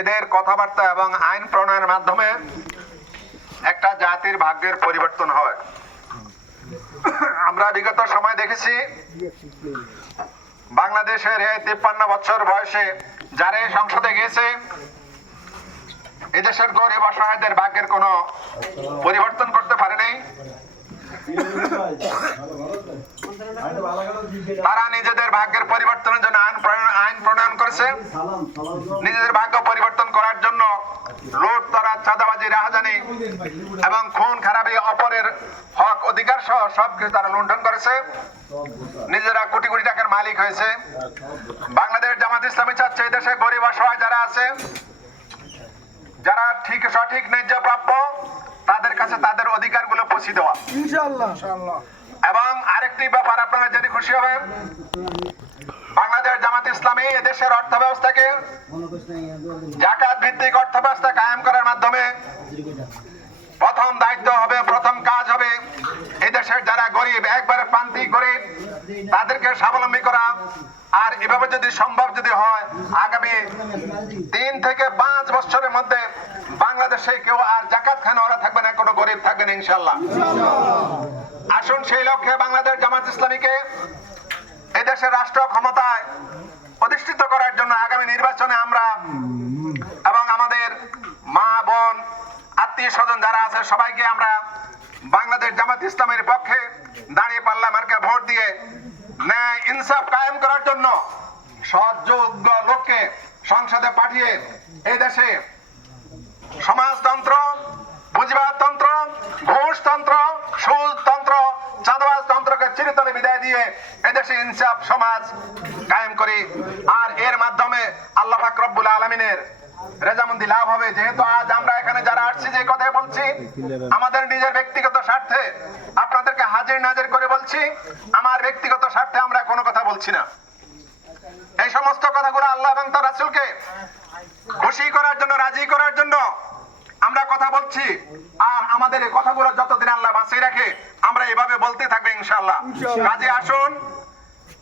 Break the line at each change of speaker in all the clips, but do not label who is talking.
এদের কথাবার্তা এবং আইন প্রণয়নের মাধ্যমে একটা জাতির ভাগ্যের পরিবর্তন হয়। আমরা বিগত সময় দেখেছি, বাংলাদেশের এই তিপ্পান্ন বছর বয়সে যারা সংসদে গিয়েছে, এদেশের গরিব অসহায়দের ভাগ্যের কোনো পরিবর্তন করতে পারেনি। তারা নিজেদের ভাগ্যের পরিবর্তনের জন্য আইন প্রণয়ন করেছে। নিজেদের ভাগ্য পরিবর্তন করার জন্য লুট তারা চাঁদাবাজি, রাহাজানি এবং খুন, খারাপি, অপরের হক অধিকার সহ সব কিছু তারা লুণ্ঠন করেছে। নিজেরা কোটি কোটি টাকার মালিক হয়েছে। বাংলাদেশ জামাত ইসলামী চাচ্ছে এই দেশে গরিব অসহায় যারা আছে, যারা ঠিক সঠিক ন্যায্য প্রাপ্য, তাদের কাছে তাদের অধিকারগুলো পৌঁছে দেওয়া। এবং আরেকটি ব্যাপার আপনারা যদি খুশি হবেন বাংলাদেশ জামাত ইসলামী এদেশের অর্থ ব্যবস্থাকে জাকাত ভিত্তিক অর্থ ব্যবস্থা কায়েম করার মাধ্যমে প্রথম দায়িত্ব হবে প্রথম কাজ হবে এদেশের যারা গরিব একবারে প্রান্তিক গরিব তাদেরকে স্বাবলম্বী করা। আর এভাবে যদি যদি হয়, আগামী তিন থেকে পাঁচ বছরের মধ্যে বাংলাদেশে কেউ আর জাকাত খানে, ওরা থাকবে না, কোনো গরিব থাকবে না ইনশাল্লাহ আসুন সেই লক্ষ্যে বাংলাদেশ জামাত ইসলামীকে এদেশের রাষ্ট্র ক্ষমতায় প্রতিষ্ঠিত করার জন্য আগামী নির্বাচনে আমরা এবং আমাদের মা, বোন, আত্মীয় স্বজন যারা আছে, সবাইকে আমরা বাংলাদেশ জামাত ইসলামের পক্ষে দাঁড়িয়ে পাল্লা মার্কে ভোট দিয়ে ন্যায় ইনসাফ কায়েম করার জন্য সৎযোগ্য লোককে সংসদে পাঠিয়ে এই দেশে সমাজতন্ত্র পুঁজিবাদতন্ত্র ঘুষতন্ত্র সুদতন্ত্র চাঁদাবাজ চিরতলে বিদায় দিয়ে এদেশে ইনসাফ সমাজ কায়েম করি। আর এর মাধ্যমে আল্লাহ ফাকরবুল আলমিনের রেজামন্দি লাভ হবে। যেহেতু আজ আমরা এখানে যারা আসছি, যে কথা বলছি, আমাদের নিজের ব্যক্তিগত স্বার্থে আপনাদেরকে হাজির নাজির করে বলছি, আমার ব্যক্তিগত স্বার্থে আমরা কোনো কথা বলছি না। এই সমস্ত কথাগুলো আল্লাহ এবং তার রাসূলকে খুশি করার জন্য রাজি করার জন্য আমরা কথা বলছি। আর আমাদের এই কথাগুলো যতদিন আল্লাহ বাঁচিয়ে রাখে আমরা এভাবে বলতে থাকবে ইনশাআল্লাহ। কাজে আসুন।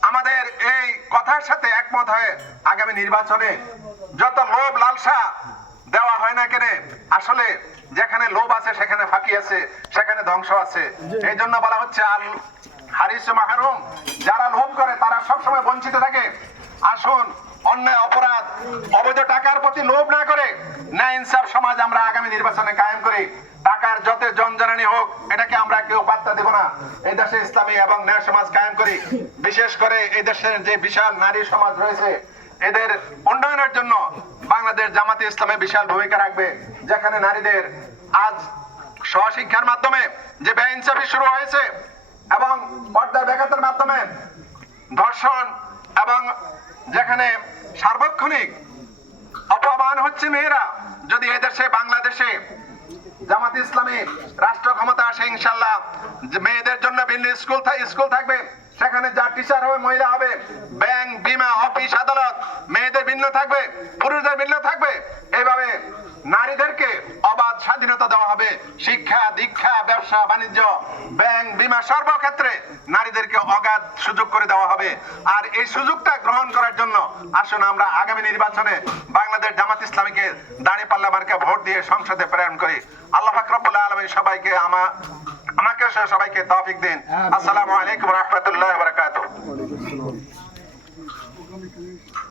আমাদের এই কথার সাথে একমত হয়ে আগামী নির্বাচনে যত লোভ লালসা দেওয়া হয় না কেনে আসলে যেখানে লোভ আছে সেখানে ফাঁকি আছে সেখানে ধ্বংস আছে। এই জন্য বলা হচ্ছে আল হারিস মাহরুম, যারা লোভ করে, তারা সবসময় বঞ্চিত থাকে। আসুন, অন্যায়, অপরাধ, অবৈধ টাকার প্রতি লোভ না করে ন্যায় ইনসাফ সমাজ আমরা আগামী নির্বাচনে কায়েম করি। টাকার যত জনজানানি হোক, এটাকে আমরা কেউ পাত্তা দেব না। এই দেশে ইসলামী এবং ন্যায় সমাজ কায়েম করি। বিশেষ করে এই দেশের যে বিশাল নারী সমাজ রয়েছে, এদের উন্নয়নের জন্য বাংলাদেশ জামাতে ইসলামে বিশাল ভূমিকা রাখবে, যেখানে নারীদের আজ স্বশিক্ষার মাধ্যমে যে বেআইনসাফি শুরু হয়েছে এবং পর্দা ব্যাঘাতের মাধ্যমে ধর্ষণ এবং যেখানে সার্বক্ষণিক অপমান হচ্ছে মেয়েরা, যদি এদেশে বাংলাদেশে জামাত ইসলামী রাষ্ট্র ক্ষমতা আসে ইনশাল্লাহ মেয়েদের জন্য ভিন্ন স্কুল স্কুল থাকবে, সেখানে যা টিচার হবে, মহিলা হবে, ব্যাংক, বিমা, অফিস, আদালত, মেয়েদের ভিন্ন থাকবে, পুরুষদের ভিন্ন থাকবে, এইভাবে নারীদেরকে অবাধ স্বাধীনতা দেওয়া হবে। শিক্ষা, দীক্ষা, ব্যবসা, বাণিজ্য, ব্যাংক, বিমা সর্বক্ষেত্রে নারীদেরকে অগাধ সুযোগ করে দেওয়া হবে। আর এই সুযোগটা গ্রহণ করার জন্য আসুন আমরা আগামী নির্বাচনে বাংলাদেশ জামাত ইসলামীকে দাঁড়িয়ে পাল্লা মার্কে ভোট দিয়ে সংসদে প্রেরণ করি। আল্লাহ ফাকরাবুল আলমী সবাইকে আমা, আমাকে সবাইকে তৌফিক দিন। আসসালামু আলাইকুম রহমতুল্লাহ